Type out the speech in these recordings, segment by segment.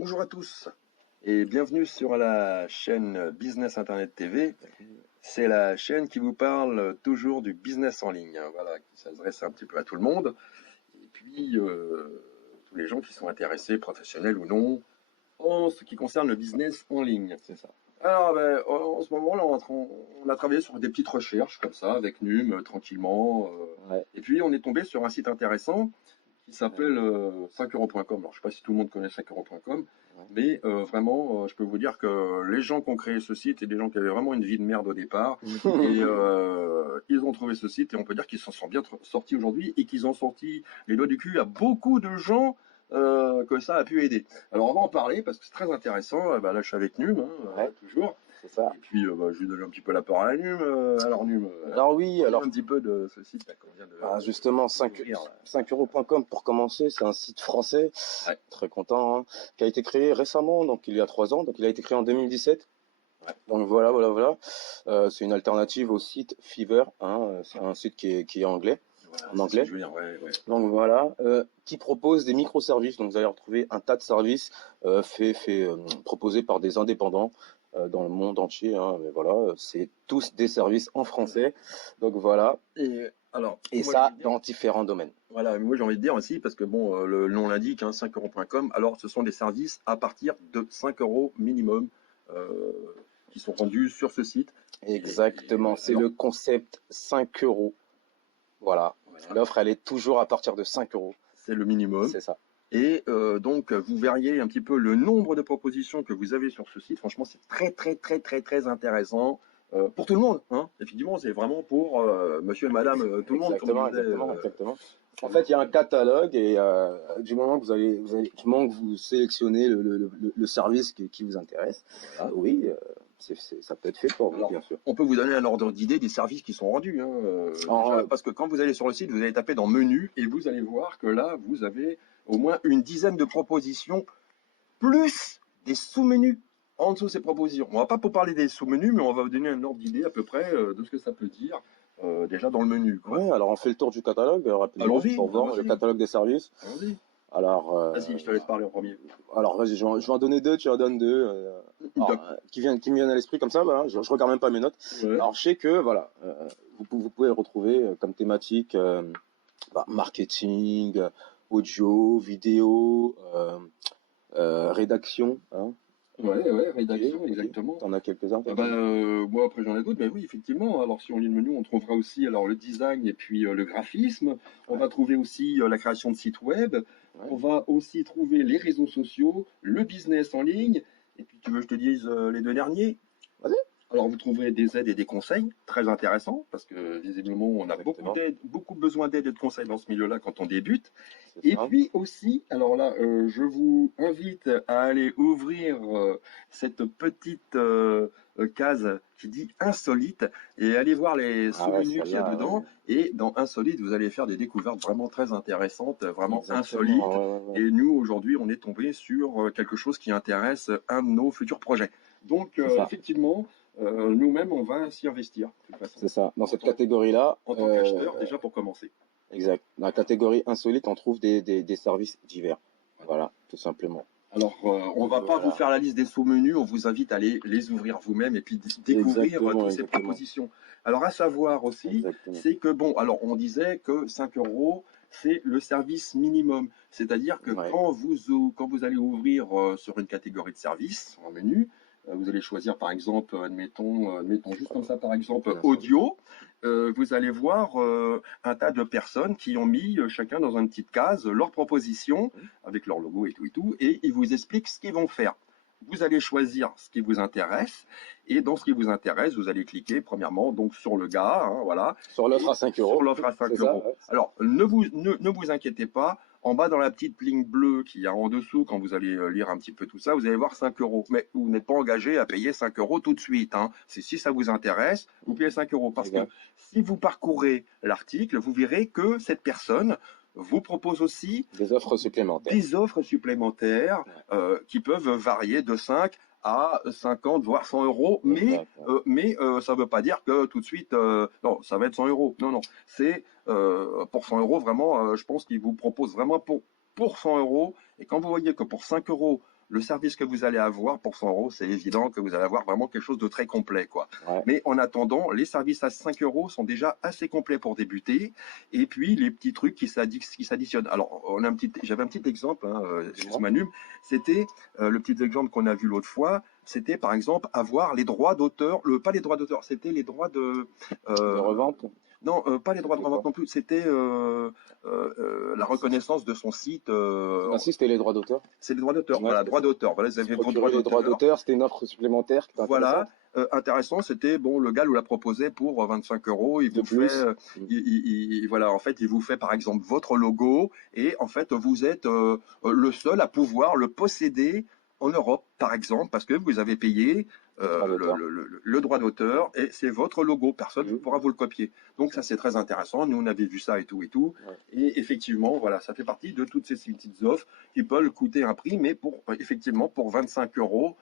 Bonjour à tous et bienvenue sur la chaîne Business Internet TV. C'est la chaîne qui vous parle toujours du business en ligne, hein, voilà, qui s'adresse un petit peu à tout le monde. Et puis, tous les gens qui sont intéressés, professionnels ou non, en ce qui concerne le business en ligne. C'est ça. Alors, en ce moment-là, on a travaillé sur des petites recherches comme ça, avec NUM, tranquillement. Ouais. Et puis, on est tombé sur un site intéressant qui s'appelle 5euros.com. Alors, je ne sais pas si tout le monde connaît 5euros.com, mais vraiment, je peux vous dire que les gens qui ont créé ce site, et des gens qui avaient vraiment une vie de merde au départ, et ils ont trouvé ce site, et on peut dire qu'ils s'en sont bien sortis aujourd'hui, et qu'ils ont sorti les doigts du cul à beaucoup de gens que ça a pu aider. Alors, on va en parler, parce que c'est très intéressant. Là, je suis avec NUM, hein, toujours. C'est ça. Et puis, je lui donne un petit peu la parole à NUM. Alors, NUM, Alors oui, alors un petit peu de ce site là qu'on vient de... justement, 5euros.com pour commencer, c'est un site français, très content, hein, qui a été créé récemment, donc il y a 3 ans, donc il a été créé en 2017. Ouais. Donc voilà. C'est une alternative au site Fiverr, hein, c'est un site qui est anglais. Voilà, en anglais. Je veux dire, ouais. Donc voilà, qui propose des microservices. Donc vous allez retrouver un tas de services proposés par des indépendants dans le monde entier. Hein, mais voilà, c'est tous des services en français. Donc voilà. Et alors, et ça dans différents domaines. Voilà, moi j'ai envie de dire aussi, parce que bon, le nom l'indique, hein, 5euros.com, alors ce sont des services à partir de 5 euros minimum qui sont rendus sur ce site. Exactement, c'est le concept 5 euros. Voilà. L'offre, elle est toujours à partir de 5 euros. C'est le minimum. C'est ça. Et donc, vous verriez un petit peu le nombre de propositions que vous avez sur ce site. Franchement, c'est très intéressant pour tout le monde. Hein. Effectivement, c'est vraiment pour monsieur et madame, tout le monde. Exactement. En fait, il y a un catalogue et du moment que vous sélectionnez le service qui vous intéresse, voilà. Oui, ça peut être fait pour vous. Alors, bien sûr. On peut vous donner un ordre d'idée des services qui sont rendus. Hein, parce que quand vous allez sur le site, vous allez taper dans menu et vous allez voir que là, vous avez au moins une dizaine de propositions, plus des sous-menus en dessous de ces propositions. On va pas pour parler des sous-menus, mais on va vous donner un ordre d'idée à peu près de ce que ça peut dire déjà dans le menu. Oui, alors on fait le tour du catalogue rapidement pour voir le catalogue des services. Allons-y. Alors, vas-y, je te laisse parler en premier. Alors, vas-y, je vais en donner 2, tu en donnes 2, qui me viennent à l'esprit comme ça, voilà, je regarde même pas mes notes. Ouais. Alors, je sais que, voilà, vous pouvez retrouver comme thématique marketing, audio, vidéo, rédaction, hein. Ouais, rédaction, exactement. T'en as quelques-uns? Moi, après, j'en ai d'autres. Oui, effectivement. Alors, si on lit le menu, on trouvera aussi le design et puis le graphisme. On va trouver aussi la création de sites web. On va aussi trouver les réseaux sociaux, le business en ligne. Et puis, tu veux que je te dise les 2 derniers? Vas-y. Alors, vous trouverez des aides et des conseils très intéressants parce que visiblement, on a beaucoup besoin d'aide et de conseils dans ce milieu-là quand on débute. Et puis aussi, alors là, je vous invite à aller ouvrir cette petite case qui dit insolite et aller voir les sous-menus qu'il y a dedans. Et dans insolite, vous allez faire des découvertes vraiment très intéressantes, vraiment insolites. Et nous, aujourd'hui, on est tombé sur quelque chose qui intéresse un de nos futurs projets. Donc, effectivement, nous-mêmes, on va s'y investir. C'est ça. Dans cette catégorie-là. En tant qu'acheteur, déjà pour commencer. Exact. Dans la catégorie insolite, on trouve des services divers. Voilà, tout simplement. Alors, on va pas vous faire la liste des sous-menus, on vous invite à aller les ouvrir vous-même et puis découvrir toutes ces propositions. Alors, à savoir aussi, c'est que, bon, alors on disait que 5 euros, c'est le service minimum. C'est-à-dire que quand vous allez ouvrir sur une catégorie de services, en menu, vous allez choisir par exemple, admettons juste comme ça par exemple, audio. Vous allez voir un tas de personnes qui ont mis chacun dans une petite case leur proposition avec leur logo et tout, et ils vous expliquent ce qu'ils vont faire. Vous allez choisir ce qui vous intéresse, et dans ce qui vous intéresse, vous allez cliquer premièrement donc sur le gars, hein, voilà. Sur l'offre à 5 euros. Sur l'offre à 5 euros. Alors, ne vous inquiétez pas. En bas, dans la petite ligne bleue qu'il y a en dessous, quand vous allez lire un petit peu tout ça, vous allez voir 5 euros. Mais vous n'êtes pas engagé à payer 5 euros tout de suite. Hein. C'est si ça vous intéresse, vous payez 5 euros. Parce que si vous parcourez l'article, vous verrez que cette personne vous propose aussi des offres supplémentaires. Qui peuvent varier de 5 à 50 voire 100 euros, mais ça veut pas dire que tout de suite non, ça va être 100 euros. Non, c'est pour 100 euros vraiment, je pense qu'ils vous proposent vraiment pour pour 100 euros. Et quand vous voyez que pour 5 euros, le service que vous allez avoir pour 100 euros, c'est évident que vous allez avoir vraiment quelque chose de très complet, quoi. Ouais. Mais en attendant, les services à 5 euros sont déjà assez complets pour débuter. Et puis, les petits trucs qui s'additionnent. Alors, j'avais un petit exemple, hein, excuse-moi, Num. C'était le petit exemple qu'on a vu l'autre fois. C'était, par exemple, avoir les droits d'auteur, pas les droits d'auteur, c'était les droits de revente. Non, pas les droits de revente non plus, c'était la reconnaissance de son site. Ah si, c'était les droits d'auteur. C'est les droits d'auteur, voilà, droits d'auteur. Voilà, vous avez vos droits les droits d'auteur, c'était une offre supplémentaire. Voilà, intéressant, c'était, bon, le gars nous l'a proposé pour 25 euros, il vous fait, voilà, en fait, il vous fait par exemple votre logo, et en fait, vous êtes le seul à pouvoir le posséder en Europe, par exemple, parce que vous avez payé le droit d'auteur et c'est votre logo, personne ne pourra vous le copier. Donc ça c'est très intéressant, nous on avait vu ça et tout. Et effectivement, voilà, ça fait partie de toutes ces petites offres qui peuvent coûter un prix, mais effectivement pour 25 euros,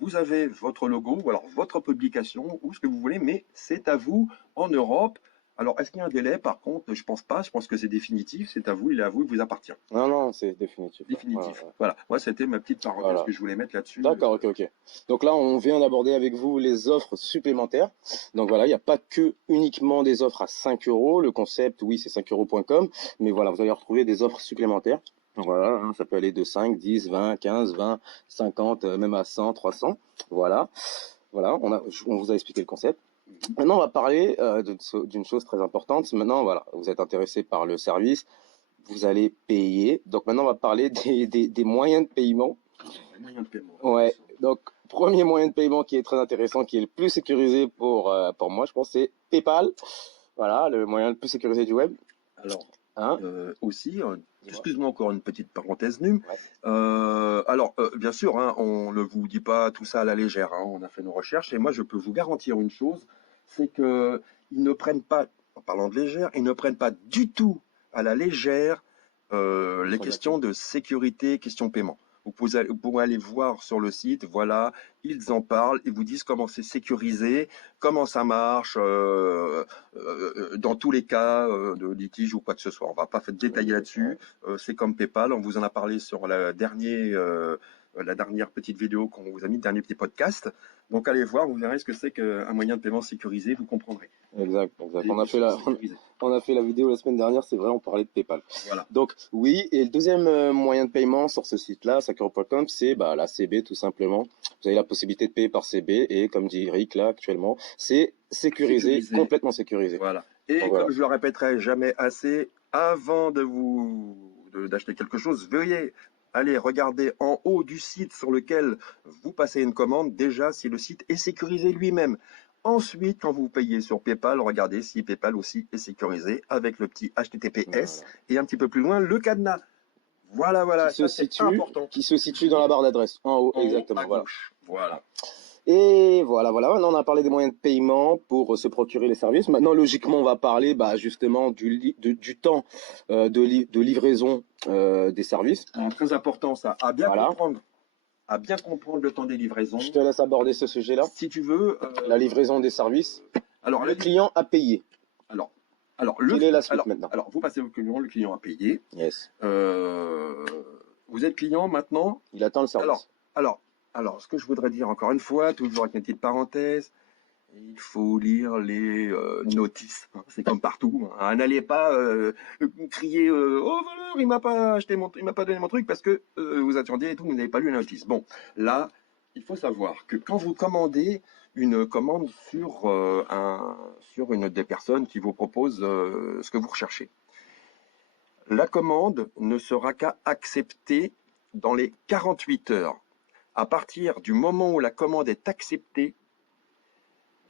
vous avez votre logo ou alors votre publication ou ce que vous voulez, mais c'est à vous en Europe. Alors, est-ce qu'il y a un délai? Par contre, je pense pas. Je pense que c'est définitif. C'est à vous, il est à vous, il vous appartient. Non, c'est définitif. Définitif. Voilà. Moi, c'était ma petite parenthèse que je voulais mettre là-dessus. D'accord, ok. Donc là, on vient d'aborder avec vous les offres supplémentaires. Donc voilà, il n'y a pas que uniquement des offres à 5 euros. Le concept, oui, c'est 5euros.com. Mais voilà, vous allez retrouver des offres supplémentaires. Donc voilà, hein, ça peut aller de 5, 10, 20, 15, 20, 50, même à 100, 300. Voilà, on vous a expliqué le concept. Maintenant, on va parler d'une chose très importante. Maintenant, voilà, vous êtes intéressé par le service, vous allez payer. Donc maintenant, on va parler des moyens de paiement. Les moyens de paiement. Ouais. Donc, premier moyen de paiement qui est très intéressant, qui est le plus sécurisé pour moi, je pense, c'est PayPal. Voilà, le moyen le plus sécurisé du web. Alors, hein aussi, excuse-moi encore une petite parenthèse, Num. Alors, bien sûr, hein, on ne vous dit pas tout ça à la légère. Hein, on a fait nos recherches et moi, je peux vous garantir une chose, c'est qu'ils ne prennent pas, en parlant de légère, ils ne prennent pas du tout à la légère les questions de sécurité, questions paiement. Vous pouvez aller voir sur le site, voilà, ils en parlent, ils vous disent comment c'est sécurisé, comment ça marche, dans tous les cas de litige ou quoi que ce soit. On va pas détailler là-dessus, c'est comme PayPal, on vous en a parlé sur la dernière petite vidéo qu'on vous a mis, le dernier petit podcast. Donc allez voir, vous verrez ce que c'est qu'un moyen de paiement sécurisé, vous comprendrez. Exact. On a fait la vidéo la semaine dernière, c'est vrai, on parlait de PayPal. Voilà. Donc oui, et le deuxième moyen de paiement sur ce site-là, 5euros.com, c'est la CB tout simplement. Vous avez la possibilité de payer par CB et comme dit Eric là actuellement, c'est sécurisé, complètement sécurisé. Voilà. Et donc, comme je le répéterai jamais assez, avant d'acheter quelque chose, veuillez aller regarder en haut du site sur lequel vous passez une commande, déjà si le site est sécurisé lui-même. Ensuite, quand vous payez sur PayPal, regardez si PayPal aussi est sécurisé avec le petit HTTPS et un petit peu plus loin le cadenas. Voilà, important. Qui se situe dans la barre d'adresse, en haut, exactement. À gauche. Voilà. Et voilà. Maintenant, on a parlé des moyens de paiement pour se procurer les services. Maintenant, logiquement, on va parler justement du temps de livraison des services. Très important, ça. À bien comprendre le temps des livraisons. Je te laisse aborder ce sujet-là. Si tu veux. La livraison des services. Alors, le client a payé. Alors, maintenant. Alors, vous passez au client, le client a payé. Yes. Vous êtes client maintenant. Il attend le service. Alors, ce que je voudrais dire encore une fois, toujours avec une petite parenthèse, il faut lire les notices. Hein, c'est comme partout. Hein. N'allez pas crier oh voleur, il m'a pas donné mon truc parce que vous attendiez et tout, vous n'avez pas lu la notice. Bon, là, il faut savoir que quand vous commandez une commande sur une des personnes qui vous propose ce que vous recherchez, la commande ne sera qu'à accepter dans les 48 heures. À partir du moment où la commande est acceptée,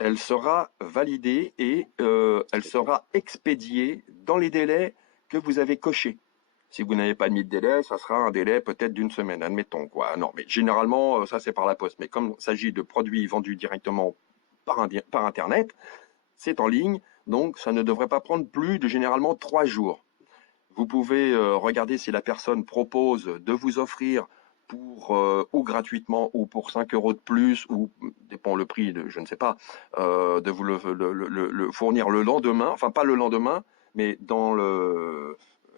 elle sera validée et elle sera expédiée dans les délais que vous avez cochés. Si vous n'avez pas mis de délai, ça sera un délai peut-être d'une semaine, admettons, quoi. Non, mais généralement, ça c'est par la poste. Mais comme il s'agit de produits vendus directement par Internet, c'est en ligne, donc ça ne devrait pas prendre plus de généralement 3 jours. Vous pouvez regarder si la personne propose de vous offrir ou gratuitement ou pour 5 euros de plus, ou dépend le prix, je ne sais pas, de vous le fournir le lendemain, enfin pas le lendemain, mais dans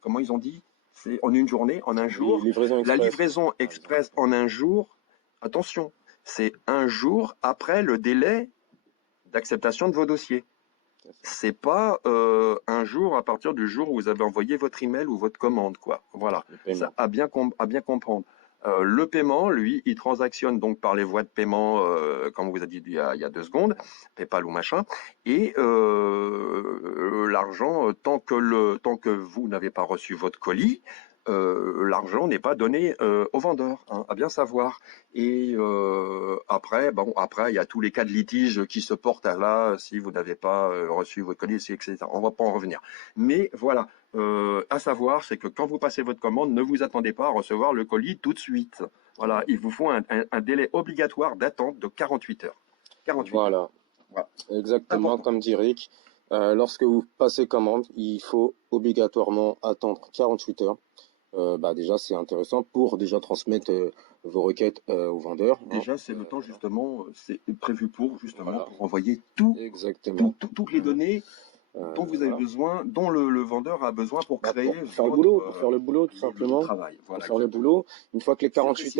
comment ils ont dit, c'est en une journée, en un jour. Livraison La express. livraison express en un jour, attention, c'est un jour après le délai d'acceptation de vos dossiers. C'est pas un jour à partir du jour où vous avez envoyé votre email ou votre commande, quoi. Voilà, ça à bien comprendre. Le paiement, lui, il transactionne donc par les voies de paiement, comme on vous a dit il y a 2 secondes, PayPal ou machin, et l'argent, tant que vous n'avez pas reçu votre colis, l'argent n'est pas donné au vendeur, hein, à bien savoir. Et après, il y a tous les cas de litige qui se portent à là, si vous n'avez pas reçu votre colis, etc. On va pas en revenir. Mais voilà, à savoir, c'est que quand vous passez votre commande, ne vous attendez pas à recevoir le colis tout de suite. Voilà, il vous faut un délai obligatoire d'attente de 48 heures. 48 heures. Voilà, exactement comme dit Rick. Lorsque vous passez commande, il faut obligatoirement attendre 48 heures. Déjà, c'est intéressant pour déjà transmettre vos requêtes au vendeur. Déjà, c'est le temps justement, c'est prévu pour justement Voilà. pour envoyer toutes les données dont vous avez besoin, dont le vendeur a besoin pour créer pour faire le boulot tout simplement. Travail. Voilà, pour faire le boulot. Une fois que les 48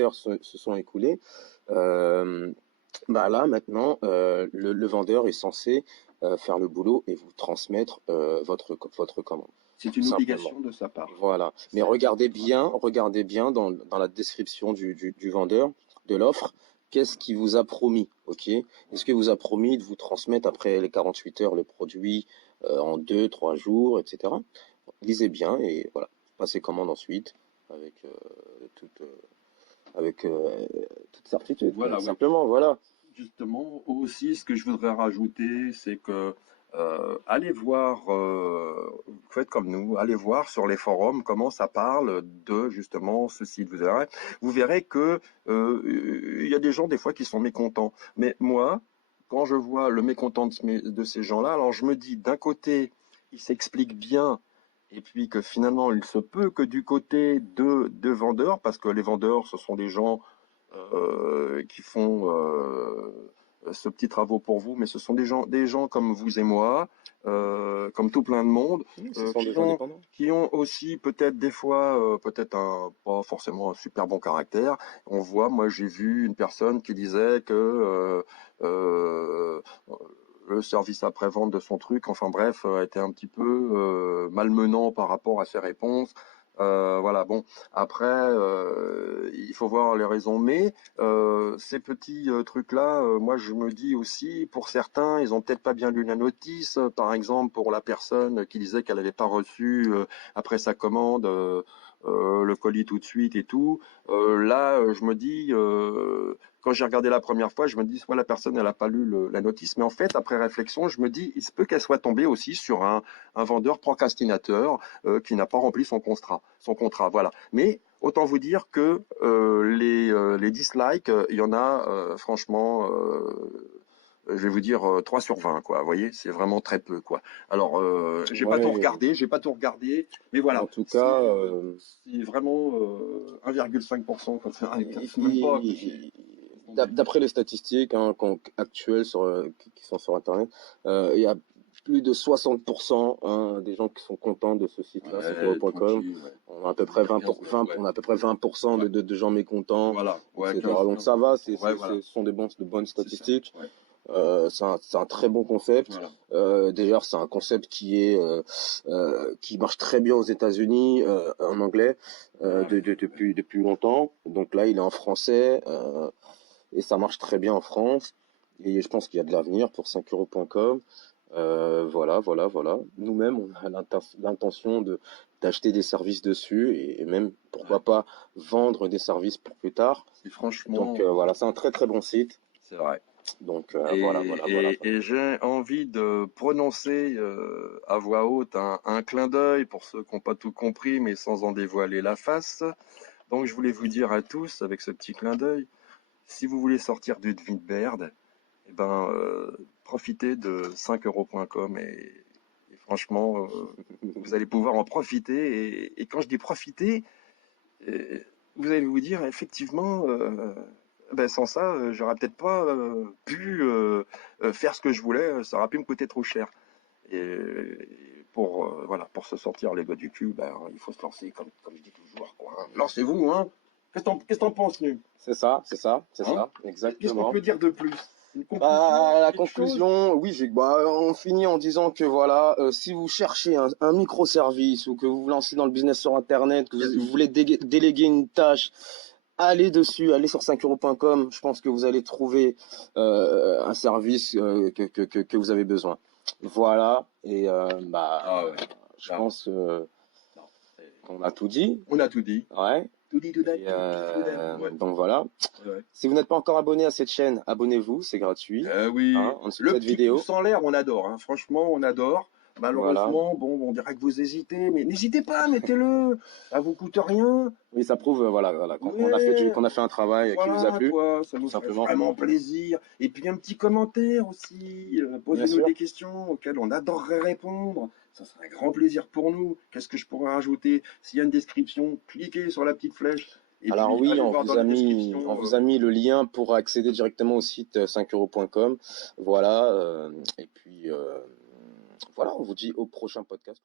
heures se sont écoulées, là maintenant le vendeur est censé faire le boulot et vous transmettre votre commande. C'est une obligation de sa part. Voilà. Mais regardez bien dans la description du vendeur, de l'offre, qu'est-ce qu'il vous a promis, ok? Est-ce qu'il vous a promis de vous transmettre après les 48 heures le produit en 2-3 jours, etc. Lisez bien et voilà. Passez commande ensuite avec toute certitude. Voilà, simplement, voilà. Justement, aussi, ce que je voudrais rajouter, c'est que allez voir, faites comme nous, allez voir sur les forums comment ça parle de justement ce site. Vous verrez que il y a des gens des fois qui sont mécontents. Mais moi, quand je vois le mécontent de ces gens-là, alors je me dis d'un côté, ils s'expliquent bien. Et puis que finalement, il se peut que du côté de vendeurs, parce que les vendeurs, ce sont des gens qui font ce petit travaux pour vous, mais ce sont des gens comme vous et moi, comme tout plein de monde, qui ont aussi peut-être des fois, pas forcément un super bon caractère. On voit, moi j'ai vu une personne qui disait que le service après-vente de son truc, enfin bref, était un petit peu malmenant par rapport à ses réponses. Voilà, bon, après, il faut voir les raisons, mais ces petits trucs-là, moi je me dis aussi, pour certains, ils ont peut-être pas bien lu la notice, par exemple pour la personne qui disait qu'elle n'avait pas reçu après sa commande le colis tout de suite et tout. Là, je me dis, quand j'ai regardé la première fois, je me dis, soit la personne, elle n'a pas lu la notice, mais en fait, après réflexion, je me dis, il se peut qu'elle soit tombée aussi sur un vendeur procrastinateur qui n'a pas rempli son contrat, voilà. Mais autant vous dire que les dislikes, il y en a franchement, je vais vous dire 3 sur 20, quoi. Vous voyez, c'est vraiment très peu, quoi. Alors, j'ai pas tout regardé, mais voilà. En tout cas, c'est vraiment 1,5%, d'après les statistiques actuelles qui sont sur Internet, il y a plus de 60% des gens qui sont contents de ce site-là, .com. On a à peu près 20% de gens mécontents, voilà. etc. Donc ça va, ce sont de bonnes statistiques. C'est un très bon concept. Déjà, c'est un concept qui marche très bien aux États-Unis en anglais depuis longtemps. Donc là, il est en français et ça marche très bien en France. Et je pense qu'il y a de l'avenir pour 5euros.com. Voilà. Nous-mêmes, on a l'intention d'acheter des services dessus et même, pourquoi pas, vendre des services pour plus tard. Franchement. Donc voilà, c'est un très très bon site. C'est vrai. Donc voilà. Et j'ai envie de prononcer à voix haute un clin d'œil pour ceux qui n'ont pas tout compris, mais sans en dévoiler la face. Donc je voulais vous dire à tous, avec ce petit clin d'œil, si vous voulez sortir du Dwinberd, profitez de 5euros.com et franchement, vous allez pouvoir en profiter. Et quand je dis profiter, vous allez vous dire effectivement, sans ça, j'aurais peut-être pas pu faire ce que je voulais, ça aurait pu me coûter trop cher. Et voilà, pour se sortir l'ego du cul, ben, il faut se lancer, comme je dis toujours, quoi, hein. Lancez-vous, hein. Qu'est-ce que t'en penses, Nu? C'est ça, c'est ça, c'est Hein? ça, Qu'est-ce qu'on exactement. peut dire de plus? Une conclusion, La quelque chose? conclusion, oui, on finit en disant que voilà, si vous cherchez un microservice ou que vous vous lancez dans le business sur Internet, que vous voulez déléguer une tâche, allez dessus, allez sur 5euros.com. Je pense que vous allez trouver un service que vous avez besoin. Voilà, et je pense qu'on a tout dit. On a tout dit. Ouais. Tout dit, tout dit. Ouais. Donc voilà. Ouais. Si vous n'êtes pas encore abonné à cette chaîne, abonnez-vous, c'est gratuit. Oui. Hein, en dessous de Le cette petit vidéo. pouce en l'air, on adore, hein. Franchement, on adore. Malheureusement, bon, on dirait que vous hésitez, mais n'hésitez pas, mettez-le. Ça vous coûte rien. Oui, ça prouve, voilà, qu'on a fait un travail qui vous a plu. Ça nous fait vraiment plaisir. Et puis un petit commentaire aussi. Posez-nous des questions auxquelles on adorerait répondre. Ça serait un grand plaisir pour nous. Qu'est-ce que je pourrais rajouter? S'il y a une description, cliquez sur la petite flèche. Et alors puis, oui, on vous a mis le lien pour accéder directement au site 5euros.com. Voilà. Et puis voilà, on vous dit au prochain podcast.